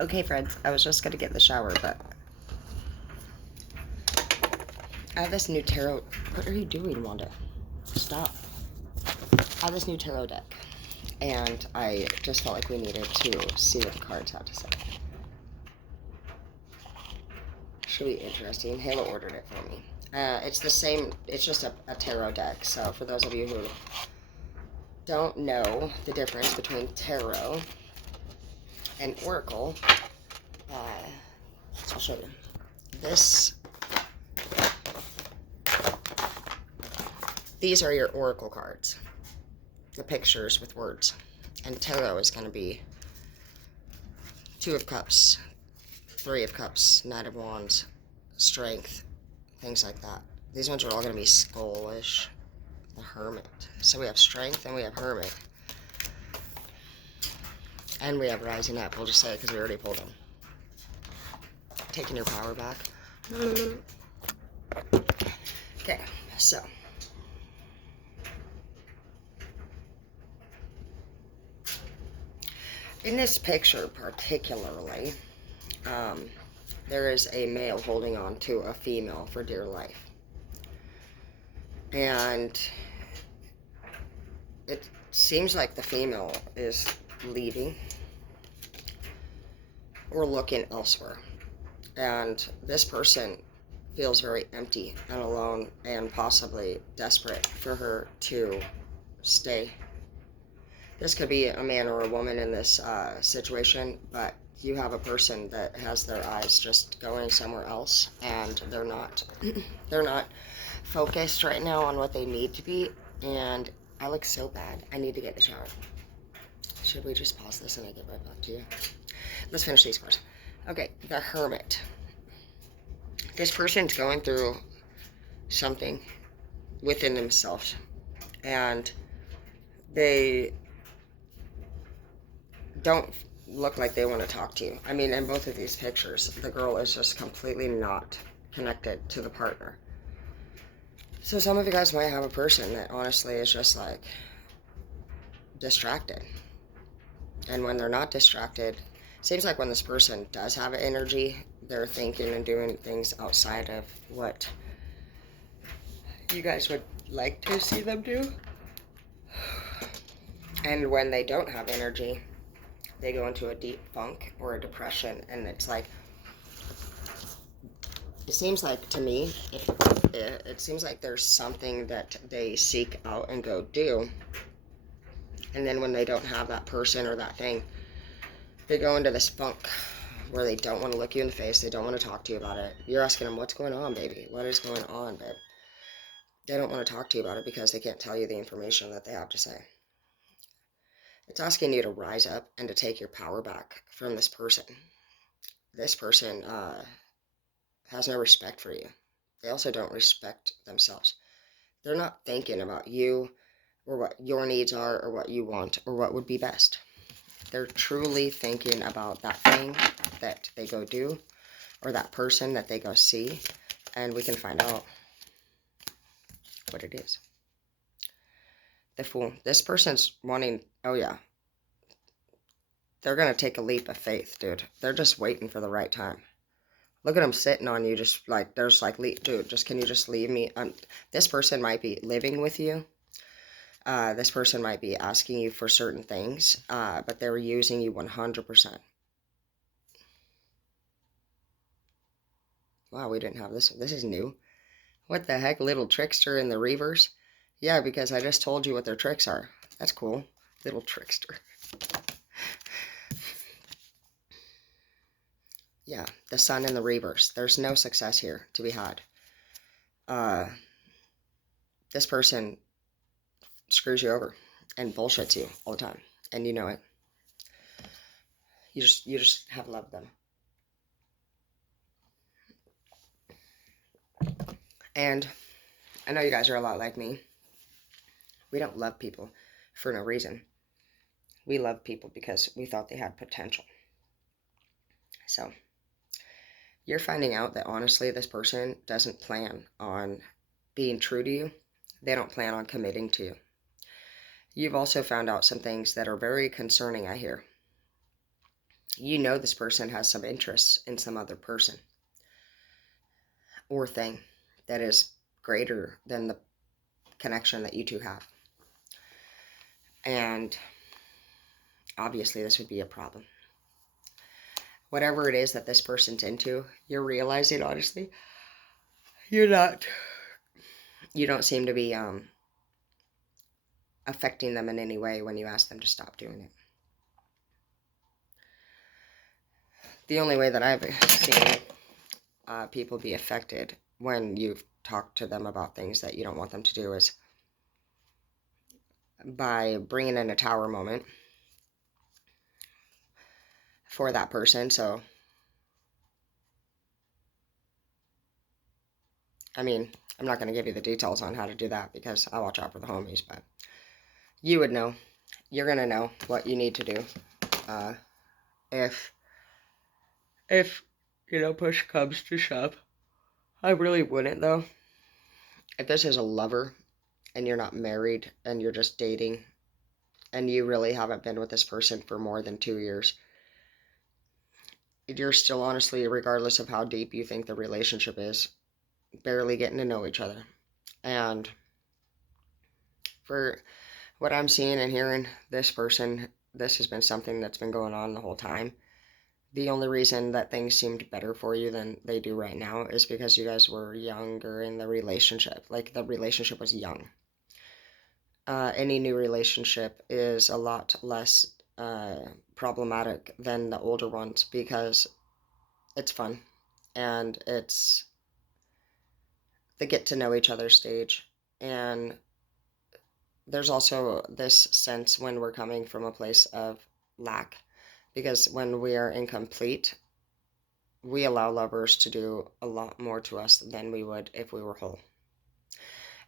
Okay, friends, I was just gonna get in the shower, but I have this new tarot. What are you doing, Wanda? Stop. I have this new tarot deck, and I just felt like we needed to see what the cards have to say. Should be interesting. Halo ordered it for me. It's the same, it's just a tarot deck, so for those of you who don't know the difference between tarot and oracle, I'll show you. These are your oracle cards, the pictures with words, and tarot is going to be Two of Cups, Three of Cups, Knight of Wands, Strength, things like that. These ones are all going to be skullish. The Hermit. So we have Strength and we have Hermit. And we have Rising Up. We'll just say it because we already pulled them. Taking your power back. Okay, so. In this picture particularly, there is a male holding on to a female for dear life. And it seems like the female is leaving or looking elsewhere. And this person feels very empty and alone and possibly desperate for her to stay. This could be a man or a woman in this situation, but you have a person that has their eyes just going somewhere else, and they're not focused right now on what they need to be. And I look so bad. I need to get in the shower. Should we just pause this and I get right back to you? Let's finish these cards. Okay, the Hermit. This person's going through something within themselves, and they don't look like they want to talk to you. I mean, in both of these pictures, the girl is just completely not connected to the partner. So some of you guys might have a person that honestly is just like distracted. And when they're not distracted, seems like when this person does have energy, they're thinking and doing things outside of what you guys would like to see them do. And when they don't have energy, they go into a deep funk or a depression, and it's like, it seems like to me, it seems like there's something that they seek out and go do, and then when they don't have that person or that thing, they go into this funk where they don't want to look you in the face, they don't want to talk to you about it. You're asking them, what's going on, baby? What is going on, babe? They don't want to talk to you about it because they can't tell you the information that they have to say. It's asking you to rise up and to take your power back from this person. This person has no respect for you. They also don't respect themselves. They're not thinking about you or what your needs are or what you want or what would be best. They're truly thinking about that thing that they go do or that person that they go see, and we can find out what it is. The Fool. This person's wanting, oh yeah, they're going to take a leap of faith, dude. They're just waiting for the right time. Look at them sitting on you, just like, there's like, dude, just, can you just leave me? This person might be living with you. This person might be asking you for certain things, but they're using you 100%. Wow, we didn't have this. This is new. What the heck? Little trickster in the reverse? Yeah, because I just told you what their tricks are. That's cool. Little trickster. Yeah, the Sun in the reverse. There's no success here to be had. This person screws you over and bullshits you all the time, and you know it. You just have loved them. And I know you guys are a lot like me. We don't love people for no reason. We love people because we thought they had potential. So you're finding out that honestly this person doesn't plan on being true to you. They don't plan on committing to you. You've also found out some things that are very concerning, I hear. You know this person has some interest in some other person or thing that is greater than the connection that you two have. And obviously this would be a problem. Whatever it is that this person's into, you're realizing, honestly, you don't seem to be affecting them in any way when you ask them to stop doing it. The only way that I've seen people be affected when you've talked to them about things that you don't want them to do is by bringing in a tower moment for that person. So, I mean, I'm not going to give you the details on how to do that because I watch out for the homies, but you would know. You're going to know what you need to do. If push comes to shove. I really wouldn't, though. If this is a lover and you're not married and you're just dating and you really haven't been with this person for more than 2 years, you're still honestly, regardless of how deep you think the relationship is, barely getting to know each other. And for what I'm seeing and hearing, this person, this has been something that's been going on the whole time. The only reason that things seemed better for you than they do right now is because you guys were younger in the relationship. Like, the relationship was young. Any new relationship is a lot less problematic than the older ones because it's fun and it's the get to know each other stage. And there's also this sense when we're coming from a place of lack, because when we are incomplete, we allow lovers to do a lot more to us than we would if we were whole.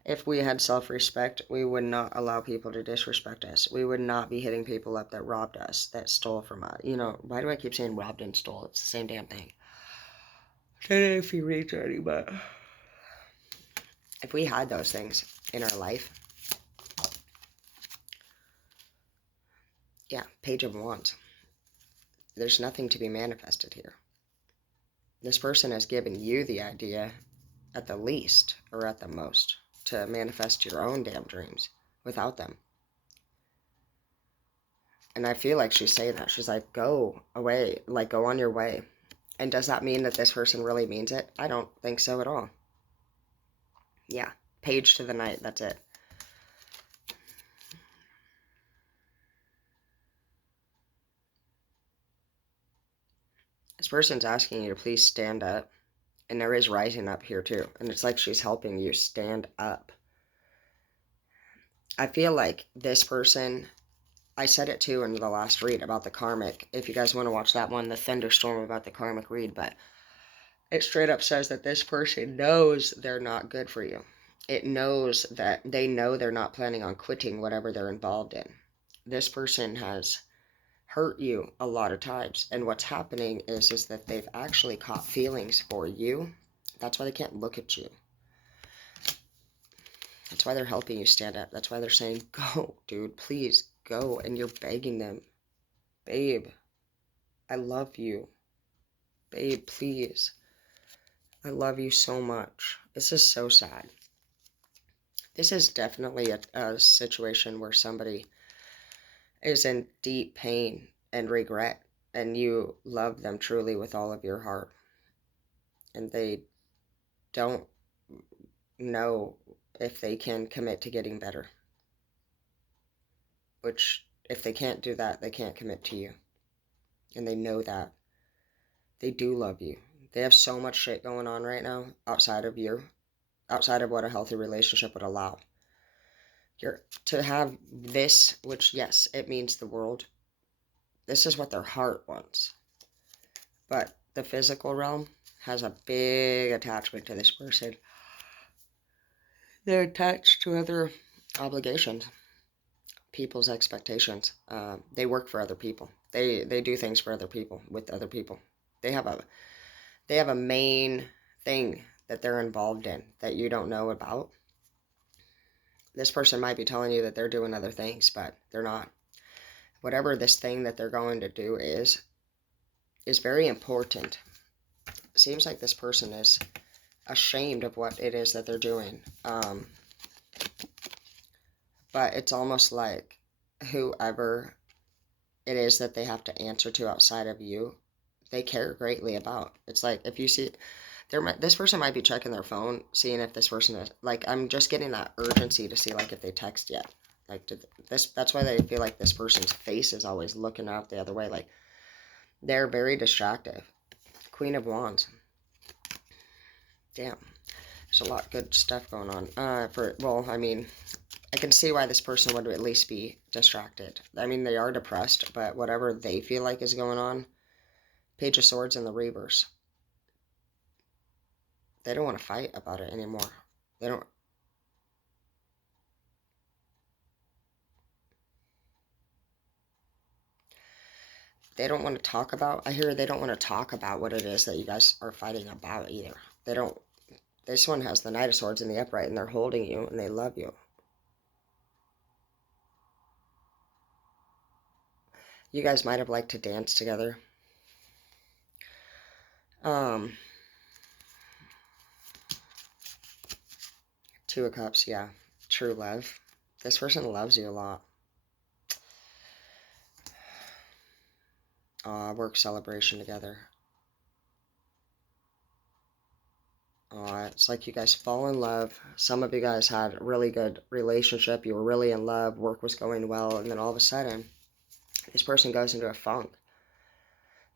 If we had self-respect, we would not allow people to disrespect us. We would not be hitting people up that robbed us, that stole from us. Why do I keep saying robbed and stole? It's the same damn thing. If you read dirty, but if we had those things in our life, yeah, Page of Wands. There's nothing to be manifested here. This person has given you the idea, at the least, or at the most, to manifest your own damn dreams without them. And I feel like she's saying that. She's like, go away, like, go on your way. And does that mean that this person really means it? I don't think so at all. Yeah, Page to the Knight, that's it. This person's asking you to please stand up. And there is rising up here too. And it's like she's helping you stand up. I feel like this person, I said it too in the last read about the karmic. If you guys want to watch that one, the thunderstorm about the karmic read, but it straight up says that this person knows they're not good for you. It knows that they know they're not planning on quitting whatever they're involved in. This person has hurt you a lot of times, and what's happening is that they've actually caught feelings for you. That's why they can't look at you. That's why they're helping you stand up. That's why they're saying, go, dude, please go. And you're begging them, babe, I love you. Babe, please. I love you so much. This is so sad. This is definitely a situation where somebody is in deep pain and regret, and you love them truly with all of your heart. And they don't know if they can commit to getting better. Which, if they can't do that, they can't commit to you. And they know that. They do love you. They have so much shit going on right now outside of what a healthy relationship would allow. To have this, which, yes, it means the world. This is what their heart wants. But the physical realm has a big attachment to this person. They're attached to other obligations, people's expectations. They work for other people. They do things for other people, with other people. They have a main thing that they're involved in that you don't know about. This person might be telling you that they're doing other things, but they're not. Whatever this thing that they're going to do is, is very important. Seems like this person is ashamed of what it is that they're doing. But it's almost like whoever it is that they have to answer to outside of you, they care greatly about. It's like if you see this person might be checking their phone, seeing if this person is like, I'm just getting that urgency to see like if they text yet. Like that's why they feel like this person's face is always looking out the other way. Like they're very distractive. Queen of Wands. Damn. There's a lot of good stuff going on. I mean, I can see why this person would at least be distracted. I mean, they are depressed, but whatever they feel like is going on, Page of Swords in the reverse. They don't want to fight about it anymore. They don't. They don't want to talk about. I hear they don't want to talk about what it is that you guys are fighting about either. They don't. This one has the Knight of Swords in the upright, and they're holding you, and they love you. You guys might have liked to dance together. Two of Cups, yeah. True love. This person loves you a lot. Work celebration together. It's like you guys fall in love. Some of you guys had a really good relationship. You were really in love. Work was going well. And then all of a sudden, this person goes into a funk.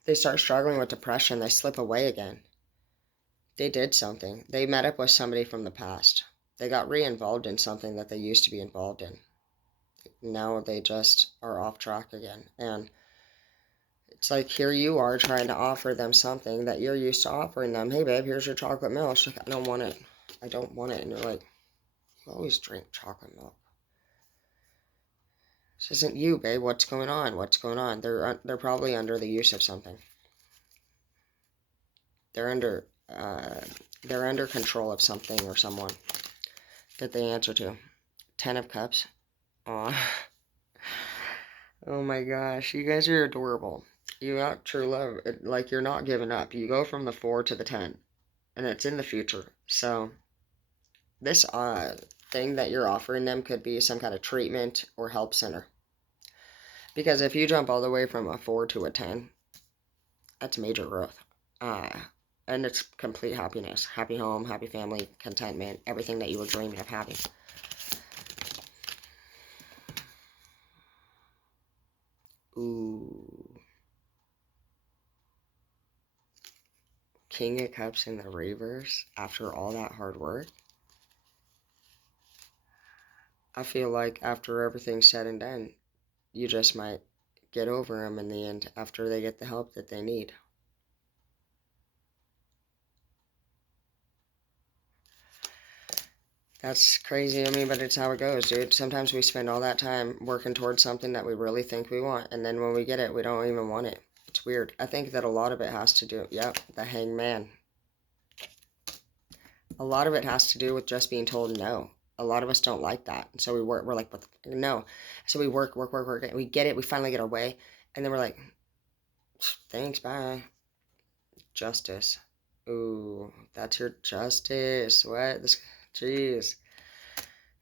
They start struggling with depression. They slip away again. They did something. They met up with somebody from the past. They got re-involved in something that they used to be involved in. Now they just are off track again. And it's like here you are trying to offer them something that you're used to offering them. Hey, babe, here's your chocolate milk. She's like, I don't want it. I don't want it. And you're like, you always drink chocolate milk. This isn't you, babe. What's going on? What's going on? They're probably under the use of something. They're under control of something or someone that they answer to. 10 of Cups. Aw. Oh my gosh, you guys are adorable. You got true love. Like you're not giving up. You go from the 4 to the 10, and it's in the future. So this thing that you're offering them could be some kind of treatment or help center. Because if you jump all the way from a 4 to a 10, that's major growth. And it's complete happiness. Happy home, happy family, contentment, everything that you were dreaming of having. Ooh. King of Cups in the reverse after all that hard work. I feel like after everything's said and done, you just might get over them in the end after they get the help that they need. That's crazy. I mean, but it's how it goes, dude. Sometimes we spend all that time working towards something that we really think we want, and then when we get it, we don't even want it. It's weird. I think that a lot of it has to do, yep, the Hangman. A lot of it has to do with just being told no. A lot of us don't like that. And so we're like, no. So we work, and we get it. We finally get our way. And then we're like, thanks, bye. Justice. Ooh, that's your justice. What? Jeez.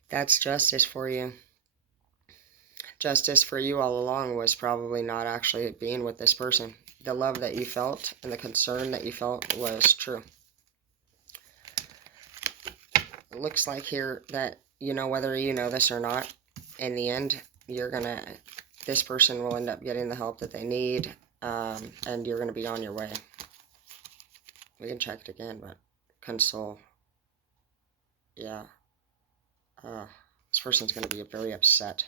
That's justice for you. Justice for you all along was probably not actually being with this person. The love that you felt and the concern that you felt was true. It looks like here that, whether you know this or not, in the end, this person will end up getting the help that they need, and you're going to be on your way. We can check it again, but console. Yeah. This person's going to be very upset.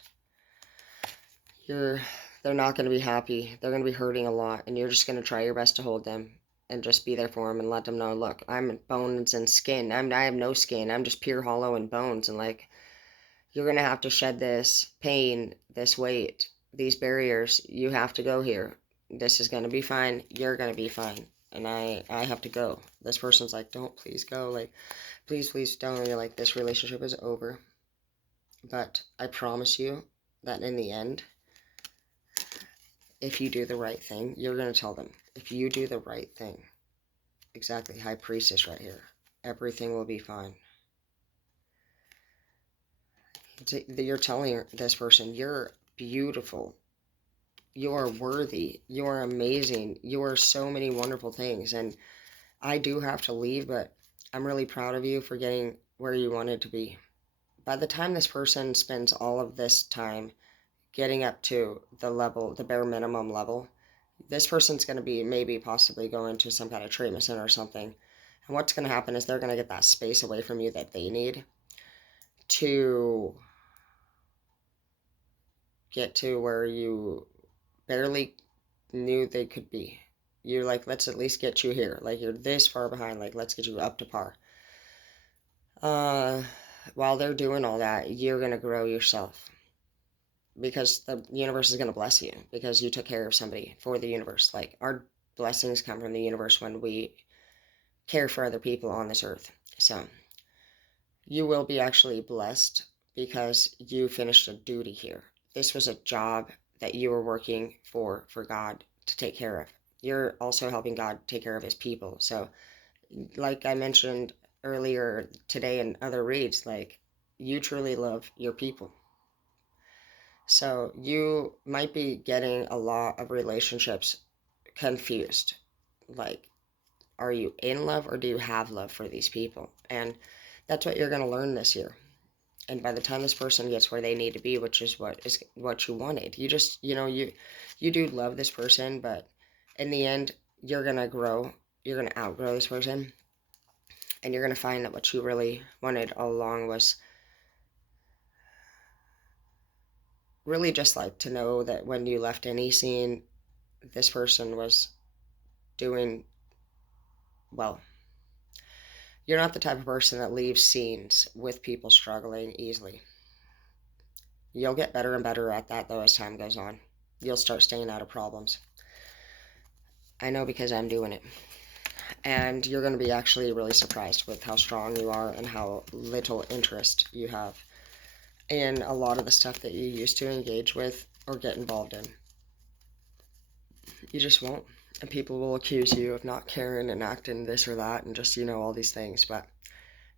They're not going to be happy. They're going to be hurting a lot, and you're just going to try your best to hold them and just be there for them and let them know, look, I'm bones and skin. I have no skin. I'm just pure hollow and bones. And like, you're going to have to shed this pain, this weight, these barriers. You have to go here. This is going to be fine. You're going to be fine. And I have to go. This person's like, don't, please go. Like, please don't. And you're like, this relationship is over. But I promise you that in the end, if you do the right thing, you're going to tell them. if you do the right thing, exactly, High Priestess right here, everything will be fine. You're telling this person, you're beautiful, you're worthy, you're amazing, you're so many wonderful things. And I do have to leave, but I'm really proud of you for getting where you wanted to be. By the time this person spends all of this time getting up to the level, the bare minimum level, this person's going to be maybe possibly going to some kind of treatment center or something. And what's going to happen is they're going to get that space away from you that they need to get to where you barely knew they could be. You're like, let's at least get you here. Like, you're this far behind. Like, let's get you up to par. While they're doing all that, you're going to grow yourself. Because the universe is going to bless you. Because you took care of somebody for the universe. Like, our blessings come from the universe when we care for other people on this earth. So, you will be actually blessed because you finished a duty here. This was a job that you were working for God to take care of. You're also helping God take care of his people. So, like I mentioned earlier today in other reads, like, you truly love your people. So, you might be getting a lot of relationships confused. Like, are you in love or do you have love for these people? And that's what you're going to learn this year. And by the time this person gets where they need to be, which is what you wanted, you just, you do love this person, but in the end, you're going to grow, you're going to outgrow this person, and you're going to find that what you really wanted all along was really just like to know that when you left any scene, this person was doing well. You're not the type of person that leaves scenes with people struggling easily. You'll get better and better at that, though, as time goes on. You'll start staying out of problems. I know because I'm doing it. And you're going to be actually really surprised with how strong you are and how little interest you have in a lot of the stuff that you used to engage with or get involved in. You just won't. And people will accuse you of not caring and acting this or that and just, all these things. But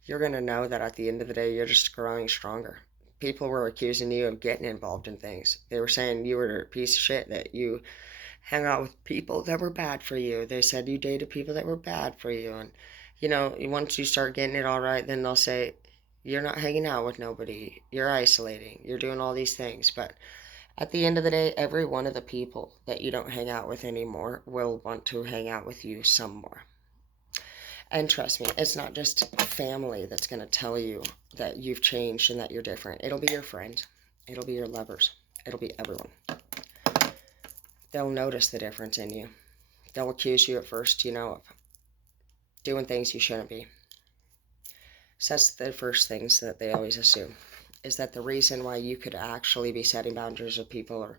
you're going to know that at the end of the day, you're just growing stronger. People were accusing you of getting involved in things. They were saying you were a piece of shit, that you hang out with people that were bad for you. They said you dated people that were bad for you. And, once you start getting it all right, then they'll say, you're not hanging out with nobody. You're isolating. You're doing all these things. But at the end of the day, every one of the people that you don't hang out with anymore will want to hang out with you some more. And trust me, it's not just family that's going to tell you that you've changed and that you're different. It'll be your friends. It'll be your lovers. It'll be everyone. They'll notice the difference in you. They'll accuse you at first, of doing things you shouldn't be. So that's the first things that they always assume, is that the reason why you could actually be setting boundaries with people or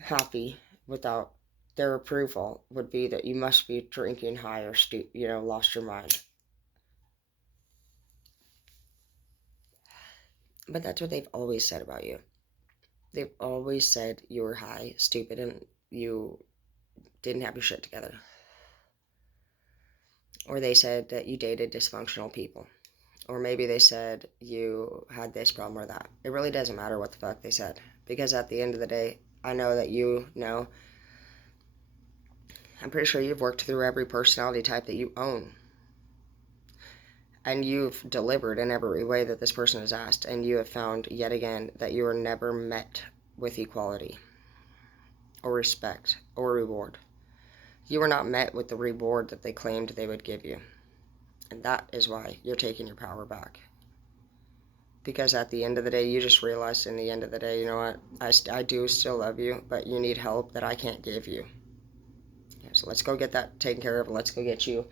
happy without their approval would be that you must be drinking high or lost your mind. But that's what they've always said about you. They've always said you were high, stupid, and you didn't have your shit together. Or they said that you dated dysfunctional people. Or maybe they said you had this problem or that. It really doesn't matter what the fuck they said. Because at the end of the day, I know that you know. I'm pretty sure you've worked through every personality type that you own. And you've delivered in every way that this person has asked. And you have found yet again that you were never met with equality or respect or reward. You were not met with the reward that they claimed they would give you. And that is why you're taking your power back. Because at the end of the day, you just realized in the end of the day, you know what, I do still love you, but you need help that I can't give you. Yeah, so let's go get that taken care of. Let's go get you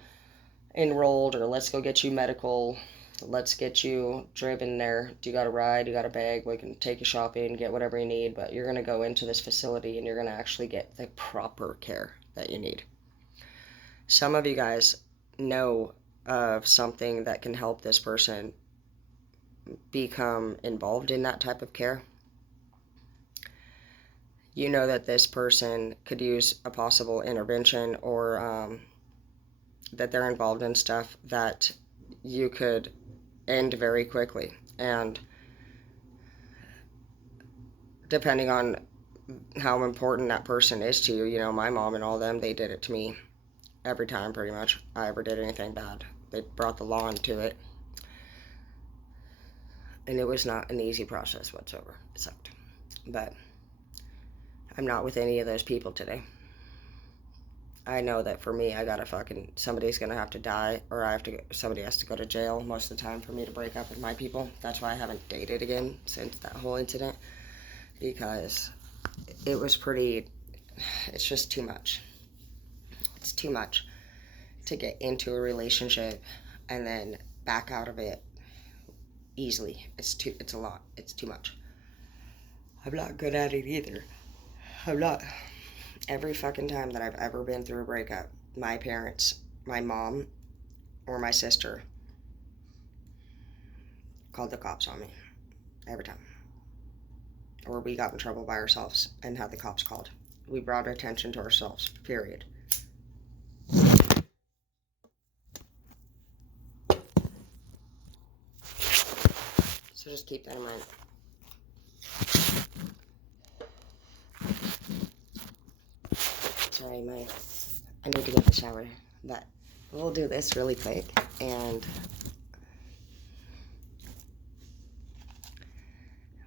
enrolled, or let's go get you medical. Let's get you driven there. Do you got a ride? You got a bag? We can take you shopping, get whatever you need, but you're going to go into this facility and you're going to actually get the proper care that you need. Some of you guys know of something that can help this person become involved in that type of care. you know that this person could use a possible intervention, or that they're involved in stuff that you could end very quickly. And depending on how important that person is to you, you know, my mom and all them, they did it to me every time pretty much I ever did anything bad. They brought the law into it. And it was not an easy process whatsoever. It sucked. But I'm not with any of those people today. I know that for me, I gotta somebody's gonna have to die, or somebody has to go to jail most of the time for me to break up with my people. That's why I haven't dated again since that whole incident, because it's just too much. It's too much to get into a relationship and then back out of it easily. It's a lot. It's too much. I'm not good at it either. I'm not. Every fucking time that I've ever been through a breakup, my parents, my mom, or my sister called the cops on me. Every time. Or we got in trouble by ourselves and had the cops called. We brought attention to ourselves, period. So just keep that in mind. Sorry, I need to get in the shower, but we'll do this really quick, and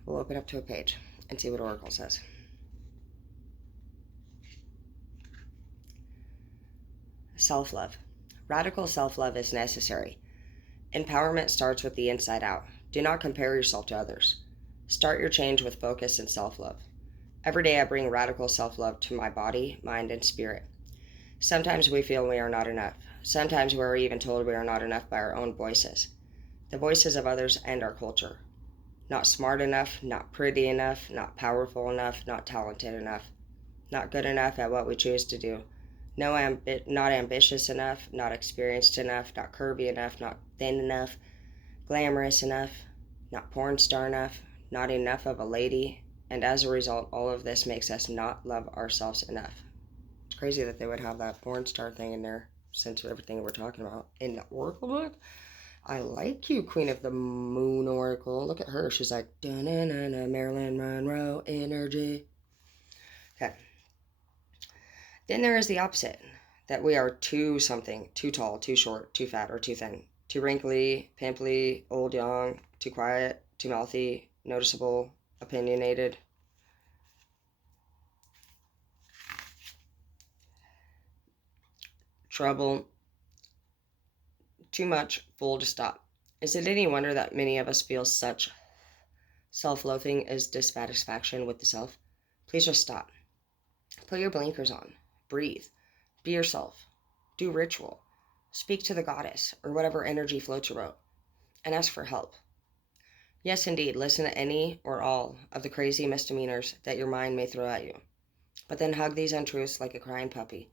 we'll open up to a page and see what Oracle says. Self-love. Radical self-love is necessary. Empowerment starts with the inside out. Do not compare yourself to others. Start your change with focus and self-love. Every day I bring radical self-love to my body, mind, and spirit. Sometimes we feel we are not enough. Sometimes we are even told we are not enough by our own voices, the voices of others and our culture. Not smart enough, not pretty enough, not powerful enough, not talented enough, not good enough at what we choose to do. Not ambitious enough, not experienced enough, not curvy enough, not thin enough, glamorous enough, not porn star enough, not enough of a lady, and as a result, all of this makes us not love ourselves enough. It's crazy that they would have that porn star thing in there, since everything we're talking about in the Oracle book. I like you, Queen of the Moon Oracle. Look at her. She's like, da-na-na-na, Marilyn Monroe energy. Okay. Then there is the opposite, that we are too something, too tall, too short, too fat, or too thin, too wrinkly, pimply, old, young, too quiet, too mouthy, noticeable, opinionated. Trouble, too much, full to stop. Is it any wonder that many of us feel such self-loathing as dissatisfaction with the self? Please just stop. Put your blinkers on. Breathe. Be yourself. Do ritual. Speak to the goddess or whatever energy floats your boat, and ask for help. Yes, indeed, listen to any or all of the crazy misdemeanors that your mind may throw at you, but then hug these untruths like a crying puppy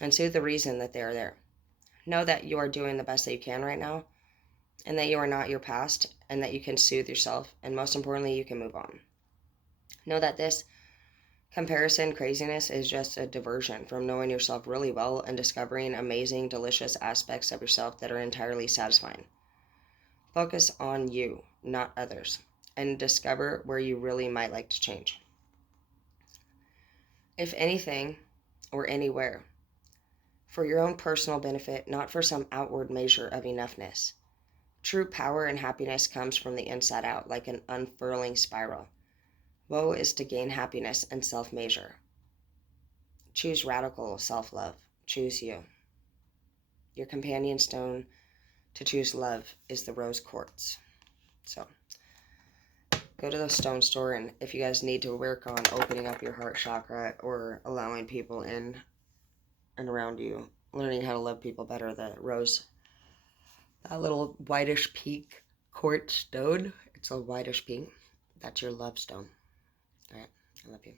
and soothe the reason that they are there. Know that you are doing the best that you can right now, and that you are not your past, and that you can soothe yourself, and most importantly, you can move on. Know that this comparison craziness is just a diversion from knowing yourself really well and discovering amazing, delicious aspects of yourself that are entirely satisfying. Focus on you, not others, and discover where you really might like to change. If anything, or anywhere, for your own personal benefit, not for some outward measure of enoughness. True power and happiness comes from the inside out, like an unfurling spiral. Woe is to gain happiness and self-measure. Choose radical self-love. Choose you. Your companion stone to choose love is the rose quartz. So, go to the stone store, and if you guys need to work on opening up your heart chakra or allowing people in and around you, learning how to love people better, that little whitish pink quartz stone, it's a whitish pink, that's your love stone. All right, I love you.